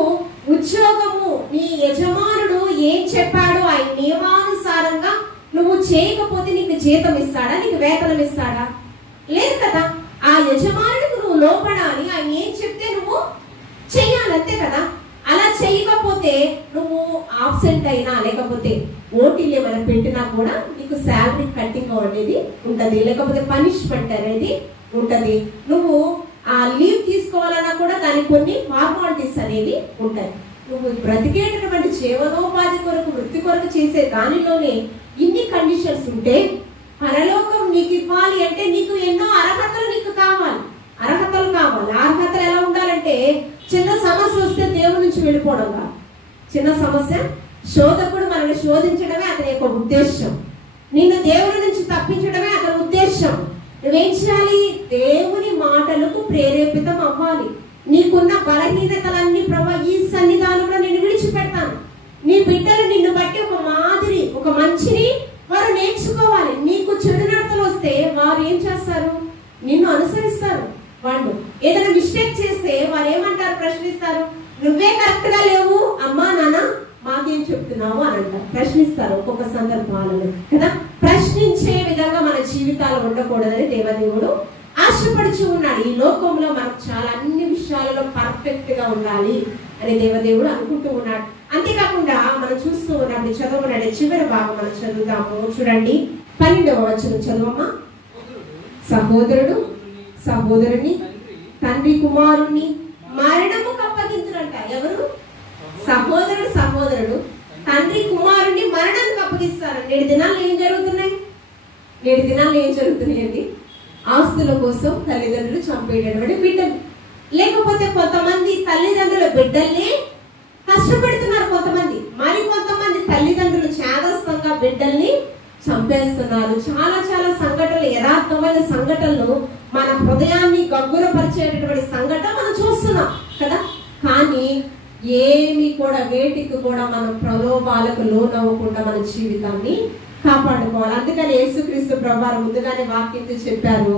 ఉద్యోగము నీ యజమానుడు ఏం చెప్పాడో ఆయన నియమానుసారంగా నువ్వు చేయకపోతే నీకు జీతం ఇస్తాడా? నీకు వేతనం ఇస్తాడా? లేదు కదా. ఆ యజమానుడికి నువ్వు లోపడాలి, ఆయన ఏం చెప్తే నువ్వు చెయ్యాలి, అంతే కదా. అలా చేయకపోతే నువ్వు ఆబ్సెంట్ అయినా లేకపోతే ఓటీలు ఏమైనా పెట్టినా కూడా నీకు శాలరీ కట్టింగ్ అనేది ఉంటది, లేకపోతే పనిష్మెంట్ అనేది ఉంటది. నువ్వు ఆ లీవ్ తీసుకోవాలన్నా కూడా దానికి కొన్ని ఫార్మాలిటీస్ అనేవి ఉంటాయి. నువ్వు బ్రతికేటటువంటి జీవనోపాధి కొరకు, వృత్తి కొరకు చేసే దానిలోనే ఇన్ని కండిషన్స్ ఉంటే పరలోకం నీకు ఇవ్వాలి అంటే నీకు ఎన్నో అర్హతలు నీకు కావాలి. అర్హతలు ఎలా ఉండాలంటే చిన్న సమస్య వస్తే దేవుడి నుంచి వెళ్ళిపోవడం కాదు. చిన్న సమస్య, శోధకుడు మనల్ని శోధించడమే అతని యొక్క ఉద్దేశం. నిన్ను దేవుడి నుంచి తప్పించడమే అతని ఉద్దేశం. నువ్వేం చేయాలి? దేవుని మాటలకు ప్రేరేపితం అవ్వాలి. నీకున్న బలహీనతలన్నీ ప్రభా ఈ సన్నిధానంలో నేను విడిచిపెడతాను. నీ బిడ్డలు నిన్ను బట్టి ఒక మాదిరి, ఒక మంచిని వారు నేర్చుకోవాలి. నీకు చెడు నడతలు వస్తే వారు ఏం చేస్తారు? నిన్ను అనుసరిస్తారు. వాళ్ళు ఏదైనా మిస్టేక్ చేస్తే వారు ఏమంటారు? ప్రశ్నిస్తారు. నువ్వే కరెక్ట్ గా లేవు అమ్మా నాన్న మాకేం చెప్తున్నావు అని అంటారు, ప్రశ్నిస్తారు. ఒక్కొక్క సందర్భాలలో కదా. ప్రశ్నించే విధంగా మన జీవితాలు ఉండకూడదని దేవదేవుడు ఆశపడుచు ఉన్నాడు. ఈ లోకంలో మనకు చాలా అన్ని విషయాలలో పర్ఫెక్ట్ గా ఉండాలి అని దేవదేవుడు అనుకుంటూ ఉన్నాడు. అంతేకాకుండా మనం చూస్తూ ఉన్నప్పుడు చదవనాడే చివరి భాగం మనం చదువుతాము. చూడండి 12వ వచనం చదువమ్మా. సహోదరుడు సహోదరుని, తండ్రి కుమారుణ్ణి మరణముకు అప్పగించుడంట. ఎవరు? సహోదరుడు తండ్రి కుమారుణ్ణి మరణానికి అప్పగిస్తారు. నేటి దినాల్లో ఏం జరుగుతున్నాయండి? ఆస్తుల కోసం తల్లిదండ్రులు చంపేటటువంటి బిడ్డలు, లేకపోతే కొంతమంది తల్లిదండ్రుల బిడ్డల్ని కష్టపెడుతున్నారు కొంతమంది, మరి కొంతమంది తల్లిదండ్రులు చేదస్తంగా బిడ్డల్ని చంపేస్తున్నారు. చాలా సంఘటనలు, యథార్థమైన సంఘటనలు, మన హృదయాన్ని గగ్గురపరిచేటటువంటి సంఘటన మనం చూస్తున్నాం కదా. కానీ ఏమి కూడా వేటికి కూడా మనం ప్రలోభాలకు లోనవ్వకుండా మన జీవితాన్ని కాపాడుకోవాలి. అందుకని యేసుక్రీస్తు ప్రభువారు ముందుగానే వాక్యంతో చెప్పారు,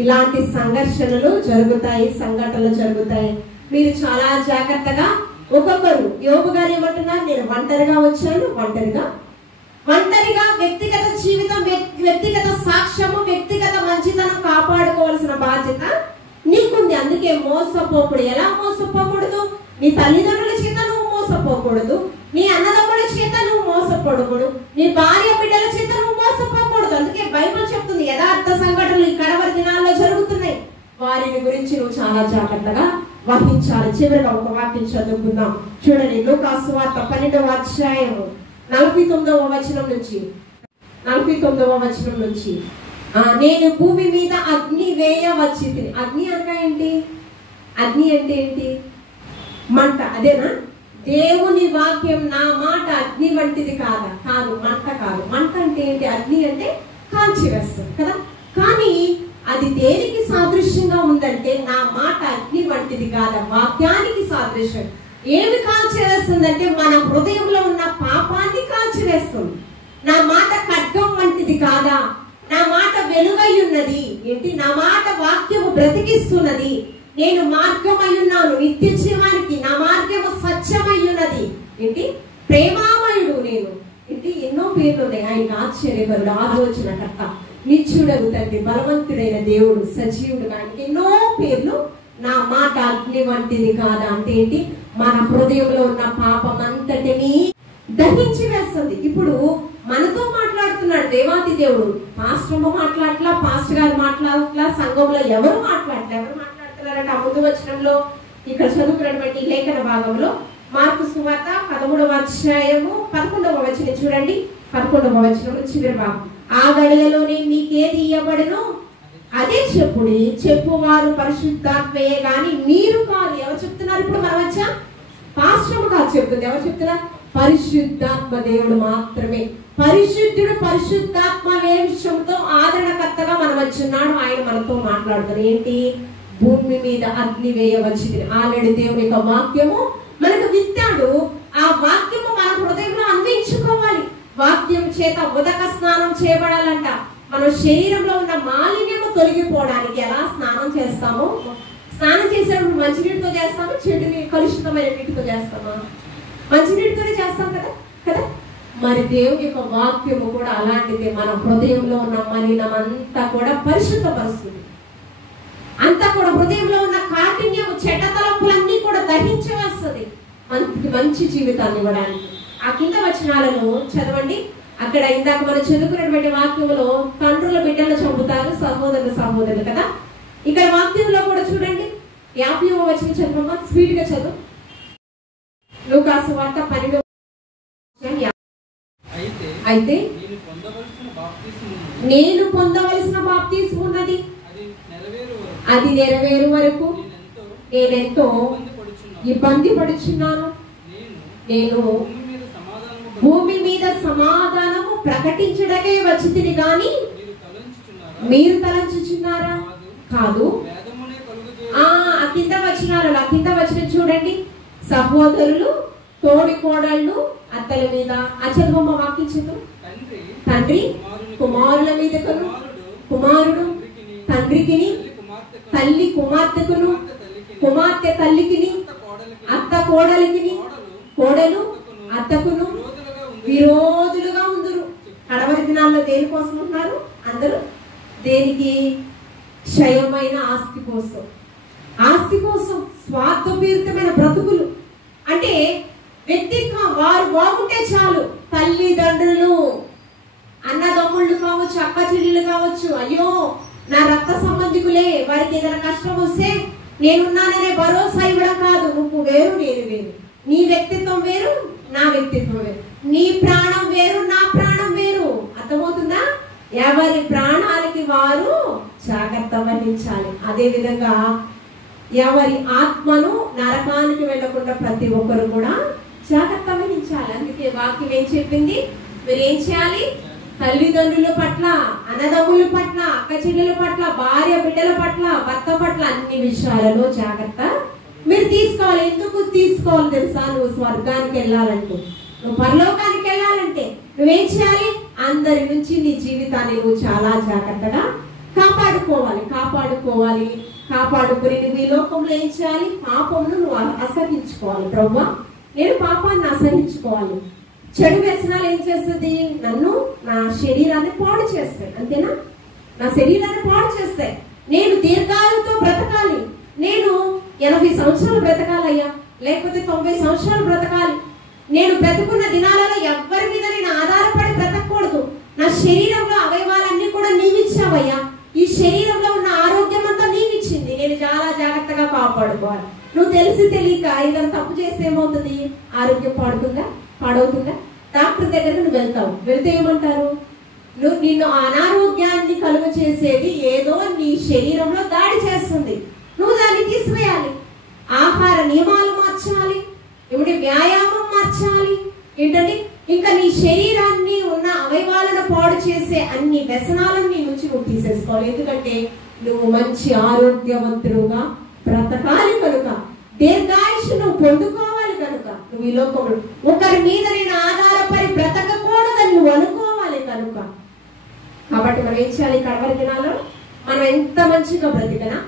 ఇలాంటి సంఘర్షణలు జరుగుతాయి, సంఘటనలు జరుగుతాయి, మీరు చాలా జాగ్రత్తగా ఒక్కొక్కరు. యోబు గారు ఏమంటున్నారు? నేను ఒంటరిగా వచ్చాను, ఒంటరిగా ఒంటరిగా వ్యక్తిగత జీవితం, వ్యక్తిగత సాక్ష్యము, వ్యక్తిగత మంచితనం కాపాడుకోవాల్సిన బాధ్యత నీకుంది. అందుకే మోసపోకూడదు. ఎలా మోసపోకూడదు? నీ తల్లిదండ్రుల చేత నువ్వు మోసపోకూడదు, నీ అన్నదమ్ముల చేత నువ్వు మోసపోకూడదు, నీ భార్య బిడ్డల చేత నువ్వు మోసపోకూడదు. అందుకే బైబిల్ చెప్తుంది యథార్థ సంఘటనలు ఈ కడవరి దినాల్లో జరుగుతున్నాయి, వారిని గురించి నువ్వు చాలా జాగ్రత్తగా వహించాలి. చివరిగా ఒక వాక్యం చదువుకుందాం. చూడండి, లూకాసు సువార్త 12వ అధ్యాయము 49వ వచనం నుంచి 49వ వచనం నుంచి నేను భూమి మీద అగ్ని వేయవచ్చి. అగ్ని అనగా ఏంటి? అగ్ని అంటే ఏంటి? మంట. అదేనా? దేవుని వాక్యం నా మాట అగ్ని వంటిది కాదా? కాదు, మంట కాదు. మంట అంటే ఏంటి? అగ్ని అంటే కాల్చి వేస్తుంది కదా. కానీ అది దేనికి సాదృశ్యంగా ఉందంటే నా మాట అగ్ని వంటిది కాదా, వాక్యానికి సాదృశ్యం. ఏమి కాల్చివేస్తుందంటే మన హృదయంలో ఉన్న పాపాన్ని కాల్చివేస్తుంది. నా మాట ఖడ్గం వంటిది కాదా, నా మాట వెలుగై ఉన్నది. ఏంటి? నా మాట వాక్యము బ్రతికిస్తున్నది. నేను మార్గమై ఉన్నాను నిత్య జీవానికి, నా మార్గము సత్యమై ఉన్నది. ఏంటి? ప్రేమామయుడు నేను. ఏంటి? ఎన్నో పేర్లు ఉన్నాయి. ఆయన ఆశ్చర్యకరుడు, ఆలోచనకర్త, నిత్యుడగు తండ్రి, బలవంతుడైన దేవుడు, సజీవుడు. ఆయనకి ఎన్నో పేర్లు. నా మాట అగ్ని వంటిది కాదా అంటే ఏంటి? మన హృదయంలో ఉన్న పాపం అంతటిని దహించి వేస్తుంది. ఇప్పుడు మనతో మాట్లాడుతున్నాడు దేవాతి దేవుడు. పాస్టర్ మాట్లాడట్లా, పాస్టర్ గారు మాట్లాడట్లా, సంఘంలో ఎవరు మాట్లాడుతున్నారంటే ఆ ముందు వచనంలో ఇక్కడ చదువుకున్నటువంటి లేఖన భాగంలో మార్కు సువార్త 13వ అధ్యాయము 11వ వచనం చూడండి. 11వ వచనం చివరి భాగం. ఆ గడియలోనే మీకేది ఇయ్యబడును అదే చెప్పుడి, చెప్పువారు పరిశుద్ధాత్మయే గాని మీరు కాదు. ఎవరు చెప్తున్నారు? ఇప్పుడు మనం వచ్చా పాస్టర్ కాదు చెప్తుంది. ఎవరు చెప్తున్నారు? పరిశుద్ధాత్మ దేవుడు మాత్రమే. పరిశుద్ధుడు పరిశుద్ధాత్మ విషయంతో ఆదరణకర్తగా మనం వచ్చున్నాడు. ఆయన మనతో మాట్లాడుతారు. ఏంటి? భూమి మీద అగ్ని వేయవచ్చింది. ఆల్రెడీ దేవుని యొక్క వాక్యము మనకు విత్తాడు. ఆ వాక్యము మన హృదయంలో అన్వయించుకోవాలి. వాక్యం చేత ఉదక స్నానం చేయబడాలంట. మన శరీరంలో ఉన్న మాలిన్యము తొలగిపోవడానికి ఎలా స్నానం చేస్తామో, స్నానం చేసేటప్పుడు మంచినీటితో చేస్తాము, చెడుని కలుషితమైన నీటితో చేస్తామా? మంచినీటితోనే చేస్తాం కదా కదా. మరి దేవుని యొక్క వాక్యము కూడా అలాంటిదే. మన హృదయంలో ఉన్న మలినం అంతా కూడా పరిశుద్ధపరుస్తుంది. అంతా కూడా హృదయంలో ఉన్న కాఠిన్యము, చెడ్డ తలంపులన్నీ కూడా దహించి వస్తుంది మంచి జీవితాన్ని ఇవ్వడానికి. ఆ కింద వచనాలను చదవండి. అక్కడ ఇందాక మనం చదువుకున్నటువంటి వాక్యంలో తండ్రుల బిడ్డలు చంపుతారు, సహోదరులు కదా. ఇక్కడ వాక్యంలో కూడా చూడండి 50వ వచనం చదవమ్మా, స్పీడ్ గా చదువు. లూకాసు వార్త 12వ అధ్యాయం. అయితే నేను పొందవలసిన బాప్తిస్మం ఉన్నది, అది నెరవేరు వరకు నేనెంతో ఇబ్బంది పడుచున్నాను. నేను భూమి మీద సమాధానము ప్రకటించడమే వచ్చి తిని గాని మీరు తలంచుచున్నారా? కాదు. కింద వచ్చిన చూడండి. సహోదరులు, తోడి కోడళ్ళు, అత్తల మీద అచర్వమ్మ వాకించదు. తండ్రి కుమారుల మీదకును, కుమారుడు తండ్రికిని, తల్లి కుమార్తెకును, కుమార్తె తల్లికిని, అత్త కోడలికిని, కోడలు అత్తకును విరోధులుగా ఉందరు. కడవరి దినాల్లో దేనికోసం ఉన్నారు అందరూ? దేనికి? క్షయమైన ఆస్తి కోసం. ఆస్తి కోసం స్వార్థపూరితమైన బ్రతుకులు. అంటే వ్యక్తిత్వం వారు బాగుంటే చాలు. తల్లిదండ్రులు, అన్నదమ్ముళ్ళు కావచ్చు, అక్క చెల్లెళ్ళు కావచ్చు, అయ్యో నా రక్త సంబంధికులే, వారికి ఏదైనా కష్టం వస్తే నేనున్నాననే భరోసా ఇవ్వడం కాదు. నువ్వు వేరు, నేను వేరు. నీ వ్యక్తిత్వం వేరు, నా వ్యక్తిత్వం వేరు. నీ ప్రాణం వేరు, నా ప్రాణం వేరు. అర్థమవుతుందా? ఎవరి ప్రాణాలకి వారు జాగ్రత్త వహించాలి. అదే విధంగా ఎవరి ఆత్మను నరకానికి వెళ్లకుండా ప్రతి ఒక్కరు కూడా జాగ్రత్త వహించాలి. అందుకే వాక్యం ఏం చెప్పింది? మీరు ఏం చేయాలి? తల్లిదండ్రుల పట్ల, అన్నదమ్ముల పట్ల, అక్క చెల్లెల పట్ల, భార్య బిడ్డల పట్ల, భర్త పట్ల అన్ని విషయాలలో జాగ్రత్త మీరు తీసుకోవాలి. ఎందుకు తీసుకోవాలి తెలుసా? నువ్వు స్వర్గానికి వెళ్ళాలంటే, నువ్వు పరలోకానికి వెళ్ళాలంటే నువ్వేం చేయాలి? అందరి నుంచి నీ జీవితాన్ని నువ్వు చాలా జాగ్రత్తగా కాపాడుకోవాలి. కాపాడుకుని నువ్వు ఈ లోకంలో ఏం చేయాలి? పాపమును నువ్వు అసహించుకోవాలి. ప్రభువా, నేను పాపాన్ని అసహించుకోవాలి. చెడు వ్యసనాలు ఏం చేస్తుంది? నన్ను, నా శరీరాన్ని పాడు చేస్తాయి. అంతేనా? నా శరీరాన్ని పాడు చేస్తాయి. నేను దీర్ఘాయువుతో బ్రతకాలి. నేను 80 సంవత్సరాలు బ్రతకాలయ్యా, లేకపోతే 90 సంవత్సరాలు బ్రతకాలి. నేను బ్రతుకున్న దినాలలో ఎవ్వరి మీద నేను ఆధారపడి బ్రతకూడదు. నా శరీరంలో అవయవాలన్నీ కూడా నీవిచ్చావయ్యా. ఈ శరీరంలో ఉన్న ఆరోగ్యం అంతా నీవిచ్చింది. నేను చాలా జాగ్రత్తగా కాపాడుకోవాలి. నువ్వు తెలిసి తెలియక ఇదంతా తప్పు చేస్తే ఏమవుతుంది? ఆరోగ్యం పాడవుతుందా? డాక్టర్ దగ్గరకు నువ్వు వెళ్తావు. వెళ్తే ఏమంటారు? నిన్ను అనారోగ్యాన్ని కలుగ చేసేది ఏదో నీ శరీరంలో దాడి చేస్తుంది. నువ్వు దాన్ని తీసివేయాలి. ఆహార నియమాలు మార్చాలి, ఏమిటి వ్యాయామం మార్చాలి. ఏంటంటే ఇంకా నీ శరీరాన్ని ఉన్న అవయవాలను పాడు చేసే అన్ని వ్యసనాలను నీ నుంచి నువ్వు తీసేసుకోవాలి. ఎందుకంటే నువ్వు మంచి ఆరోగ్యవంతుడుగా బ్రతకాలి కనుక, దీర్ఘాయుష్ నువ్వు పొందుకోవాలి కనుక, నువ్వు ఈ లోకంలో ఒకరి మీద నేను ఆధారపడి బ్రతకకూడదని నువ్వు అనుకోవాలి కనుక. కాబట్టి మనం ఏం చేయాలి? కడవరి దినాల్లో మనం ఎంత మంచిగా బ్రతికనా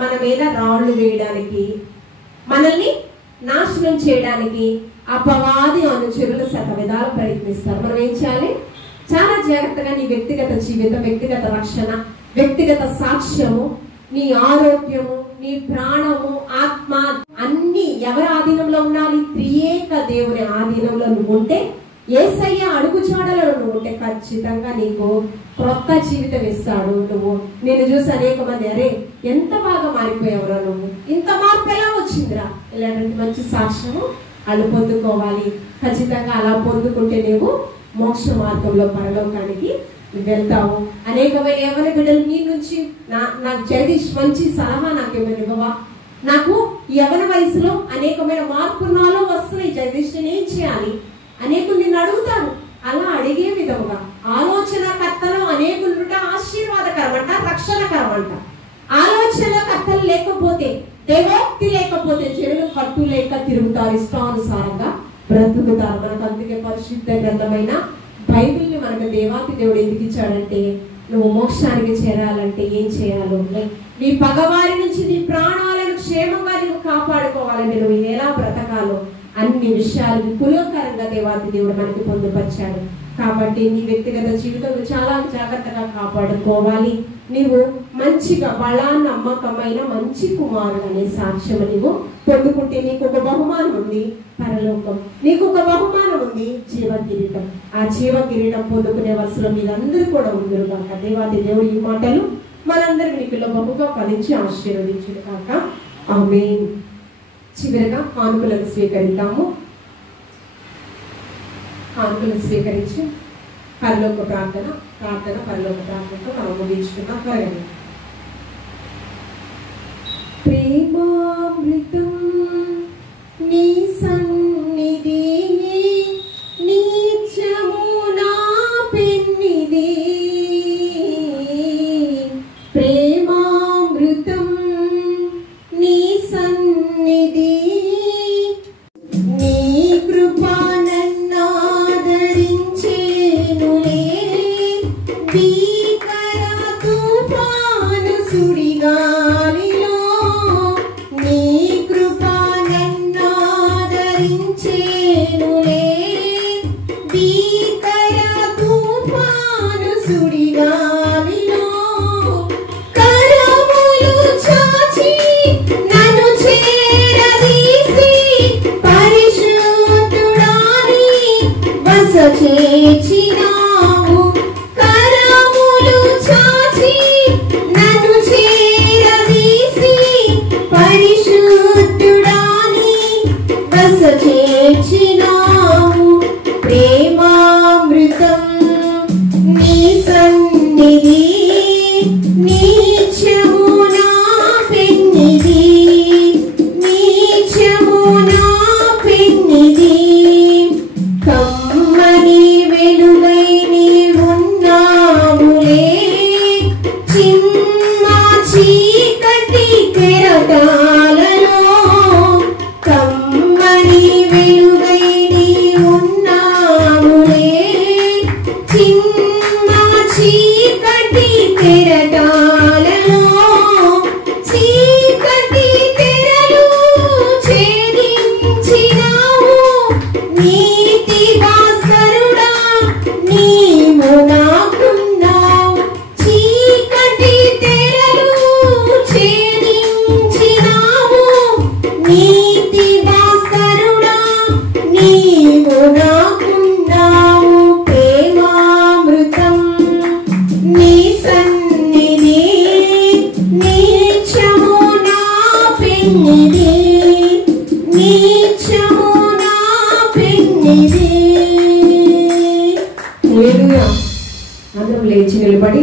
మన మీద రాళ్లు వేయడానికి, మనల్ని నాశనం చేయడానికి అపవాది అనుచరులు శత విధాలు ప్రయత్నిస్తారు. మనం ఏం చేయాలి? చాలా జాగ్రత్తగా నీ వ్యక్తిగత జీవితం, వ్యక్తిగత రక్షణ, వ్యక్తిగత సాక్ష్యము, నీ ఆరోగ్యము, నీ ప్రాణము, ఆత్మ అన్ని ఎవరి ఆధీనంలో ఉండాలి? త్రియేక దేవుని ఆధీనంలో నువ్వు ఉంటే, యేసయ్య అడుగుజాడలో నువ్వు ఉంటే ఖచ్చితంగా నీకు క్రొత్త జీవితం ఇస్తాడు. నేను చూసి అనేక మంది, అరే ఎంత బాగా మారిపోయావురా, నువ్వు ఇంత మార్పు ఎలా వచ్చిందిరా, ఇలాంటి మంచి సాక్ష్యము వాళ్ళు పొందుకోవాలి. ఖచ్చితంగా అలా పొందుకుంటే నువ్వు మోక్ష మార్గంలో పరలోకానికి వెళ్తావు. అనేకమైన ఎవరి బిడ్డలు నీ నుంచి నాకు జగదీష్ మంచి సలహా నాకేమైనా ఇవ్వవా, నాకు యవన వయసులో అనేకమైన మార్పు నాలో వస్తున్నాయి జగదీష్, నేను ఏం చేయాలి అనేకులు నిన్ను అడుగుతారు. అలా అడిగే విధముగా ఆలోచనకర్తలు అనేకులు ఆశీర్వాదకరం అంట, రక్షణకరం అంట. ఆలోచనకర్తలు లేకపోతే, దేవోక్తి లేకపోతే జనులు కట్టు లేక తిరుగుతారు, ఇష్టానుసారంగా బ్రతుకుతారు. మనకు అందుకే పరిశుద్ధ గ్రంథమైన బైబిల్ని మనకు దేవాతి దేవుడు ఎందుకు ఇచ్చాడంటే, నువ్వు మోక్షానికి చేరాలంటే ఏం చేయాలో, నీ పగవారి నుంచి నీ ప్రాణాలను క్షేమంగా నువ్వు కాపాడుకోవాలంటే నువ్వు ఎలా బ్రతకాలో అన్ని విషయాలు విపులకరంగా దేవాతి దేవుడు మనకి పొందుపరిచాడు. కాబట్టి నీ వ్యక్తిగత జీవితంలో చాలా జాగ్రత్తగా కాపాడుకోవాలి. నీవు మంచిగా నమ్మకమైన మంచి కుమారుడు అనే సాక్ష్యం నీవు పొందుకుంటే నీకు ఒక బహుమానం ఉంది, పరలోకం. నీకు ఒక బహుమానం ఉంది, జీవ కిరీటం. ఆ జీవ కిరీటం పొందుకునే వలసలో మీరందరూ కూడా ఉందరు కాక. దేవాది దేవుడు ఈ మాటలు మనందరికీ నీకులో బహుగా ఫలించి ఆశీర్వదించును కాక. ఆమేన్. చివరిగా కానుకలను స్వీకరిద్దాము. కానుకలను స్వీకరించి పరలోక ప్రార్థన పరలోక ప్రార్థనతో మనం ముగించుకున్నాం. త్వరగా ప్రేమామృతం నీ సన్నిధి నిత్యము నా పెన్నిధి, ప్రేమామృతం నీ సన్నిధి, నీ కృపా నన్నాదరించేనులే, భీకర తుఫాను సుడిగాలిలో నీ కృపా నన్నాదరించేనులే, భీకర తుఫాను సుడిగాలిలో కరములు చాచి నన్ను చేరదీసి పరిశుద్ధుడాని బస చేర్చినావు, కరములు చాచి నన్ను చేరదీసి పరిశుద్ధుడాని బస చేర్చినావు, ప్రేమామృతం నీ సన్నిధి నిత్యము నా పెన్నిధి, నిత్యము నా పెన్నిధి, కమ్మని వెలుగై నీవున్నావులే, చిన్న చీకటి కెరటాలలో కమ్మని వెలుగై నీవున్నావులే, చిన్న చీకటి కెరటాలలో చీకటి తెరలు ఛేదించినావు, నీతి భాస్కర నీవు నాకున్నావు ప్రేమామృతం, నీ సన్నిధి నీచము నా పెన్నిధి, నీచము నా పెన్నిధి. హల్లెలూయా. అందరం లేచి నిలబడి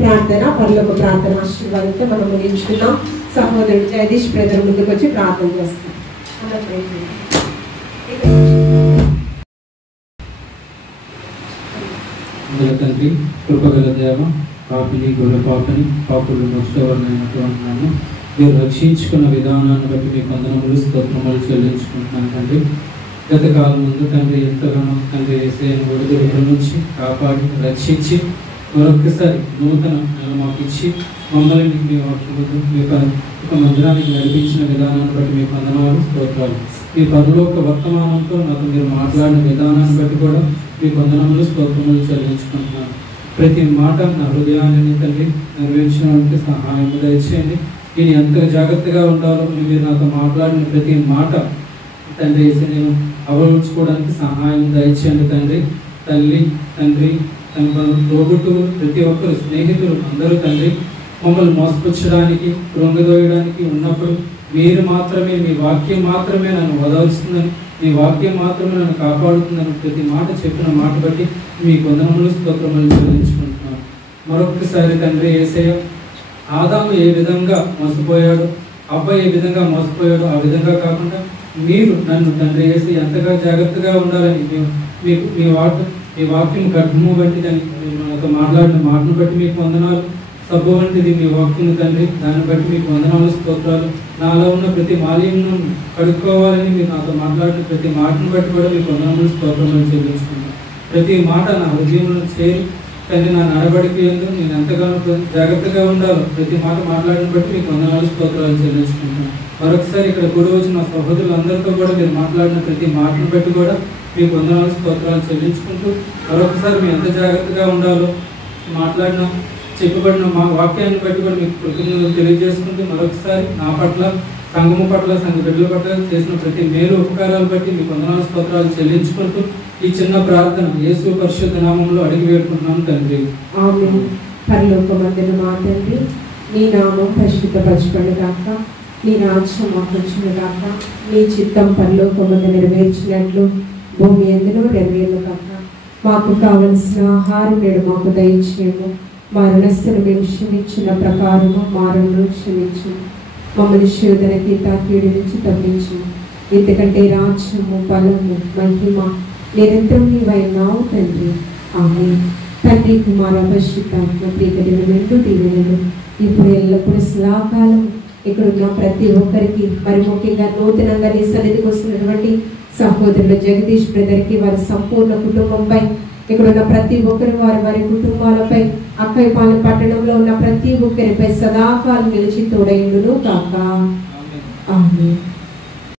ప్రార్థన, పరలోక ప్రార్థన ఆశీర్వాదంతో మనం ముగించుకున్నాం. సహోదరుడు జగదీష్ బ్రదర్ ముందుకు వచ్చి ప్రార్థన చేస్తాం. తండ్రి, కృపగల దేవ, పాపిని గొర్రె పాపని పాపులు మోసేవారినైనటువంటి నన్ను మీరు రక్షించుకున్న విధానాన్ని బట్టి మీకు వందనములు స్తోత్రములు చెల్లించుకుంటున్నాను తండ్రి. గత కాలం ముందు తండ్రి ఎంతగానో తండ్రి యేసయ్యను ఒడిదుడుకుల నుంచి కాపాడి రక్షించి మరొకసారి నూతన మాకు ఇచ్చి మమ్మల్ని మీ ఒక మందిరానికి నడిపించిన విధానాన్ని బట్టి మీకు వందనాలు స్తోత్రాలు. మీ పరలోక వర్తమానంతో నాకు మీరు మాట్లాడిన విధానాన్ని బట్టి కూడా మీకు వందనములు స్తోత్రములు చెల్లించుకుంటున్నాను. ప్రతి మాట నా హృదయాన్ని తండ్రి నెరవేర్చడానికి సహాయం దయచేయండి. నేను ఎంత జాగ్రత్తగా ఉండాలో మీరు నాతో మాట్లాడిన ప్రతి మాట తండ్రి నేను అవలంబించుకోవడానికి సహాయం దయచేయండి తండ్రి. తల్లి, తండ్రి, తన తోబుట్టువులు, ప్రతి ఒక్కరు స్నేహితులు అందరూ తండ్రి మమ్మల్ని మోసపుచ్చడానికి, కృంగదోయడానికి ఉన్నప్పుడు మీరు మాత్రమే, మీ వాక్యం మాత్రమే నన్ను వదలుస్తుందని, మీ వాక్యం మాత్రమే నన్ను కాపాడుతుందని ప్రతి మాట చెప్పిన మాట బట్టి మీకు వందనములు స్తోత్రములు చెల్లించుకుంటున్నాను. మరొకసారి తండ్రి యేసయ్య, ఆదాము ఏ విధంగా మోసపోయాడు, అబ్బాయి ఏ విధంగా మోసపోయాడు, ఆ విధంగా కాకుండా మీరు నన్ను తండ్రి యేసయ్య ఎంతగా జాగ్రత్తగా ఉండాలని మీకు మీ వాక్యం గర్భము వంటిదని నాతో మాట్లాడిన మాటను బట్టి మీకు వందనాలు. సబ్బు వంటిది మీ వాక్యం తండ్రి, దాన్ని బట్టి మీకు వందనాలు స్తోత్రాలు. నాలో ఉన్న ప్రతి మాలిన్యం కడుక్కోవాలని మీరు నాతో మాట్లాడిన ప్రతి మాటను బట్టి కూడా మీకు వందనములు స్తోత్రములు చెల్లించుకుంటాను. ప్రతి మాట నా హృదయంలో చేరి తండ్రి నా నడబడికి ఎందుకు నేను ఎంతగానో జాగ్రత్తగా ఉండాలో ప్రతి మాట మాట్లాడిన బట్టి మీకు వందనాలు స్తోత్రాలు చెల్లించుకుంటున్నాను. మరొకసారి ఇక్కడ కూడి వచ్చిన సహోదరులందరితో కూడా మీరు మాట్లాడిన ప్రతి మాటను బట్టి కూడా మీకు వందనాలు స్తోత్రాలు చెల్లించుకుంటూ మరొకసారి మీరు ఎంత జాగ్రత్తగా ఉండాలో మాట్లాడిన చెప్పబడిన మా వాక్యాన్ని బట్టి కూడా మీకు కృతజ్ఞతలు తెలియజేసుకుంటూ మరొకసారి నా పట్ల, సంఘము పట్ల, సంఘ బిడ్డల పట్ల చేసిన ప్రతి మేలు ఉపకారాలు బట్టి మీకు వందనాలు స్తోత్రాలు చెల్లించుకుంటూ ఈ చిన్న ప్రార్థన యేసు పరిశుద్ధ నామములో అడిగి వేడుకుంటున్నాను తండ్రి. ఆమేన్. పరలోకమందున మా తండ్రి, నీ నామం పరిశుద్ధపరచబడును గాక, నీ రాజ్యం మాకు వచ్చును గాక, నీ చిత్తం పరలోకమందు నెరవేర్చినట్లు భూమి యందును నెరవేరును గాక. మాకు కావలసిన ఆహారం నేడు మాకు దయచేయము, మా రుణస్థులు మేము క్షమించిన ప్రకారము మా రుణములను క్షమించు, మమ్మల్ని శోధనకి తాకీడు నుంచి తప్పించు, ఎందుకంటే రాజ్యము, బలము, మహిమ నిరంతరం నీవైనావు తండ్రి. ఆమేన్. తండ్రి, కుమార పరిశుద్ధాత్మ ప్రియకటిన రెండు దీవెనలు ఇప్పుడు ఎల్లప్పుడూ సదాకాలం ఇక్కడ ఉన్న ప్రతి ఒక్కరికి, మరి ముఖ్యంగా నూతనంగా నీ సన్నిధికి వస్తున్నటువంటి సహోదరుడు జగదీష్ బ్రదర్కి, వారి సంపూర్ణ కుటుంబంపై, ఇక్కడ ఉన్న ప్రతి ఒక్కరు వారి వారి కుటుంబాలపై, అక్కయ్యపాలెం పట్టణంలో ఉన్న ప్రతి ఒక్కరిపై సదాకాలం నిలిచి తోడైండును కాక. ఆమేన్.